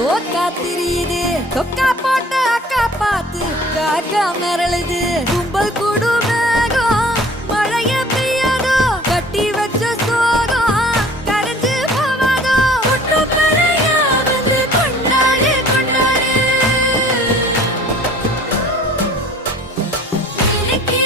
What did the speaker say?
தோக்கா தெரியுது தொக்கா போட்ட அக்கா பார்த்து காக்கா மிரளுது கும்பல் கூடு மேகம் மழைய பெய்யாதோ கட்டி வச்ச சோகம் கரைஞ்சு போவாதோ ஒட்டுப்பறையா வந்து கொண்டாடு கொண்டாடு இன்னைக்கு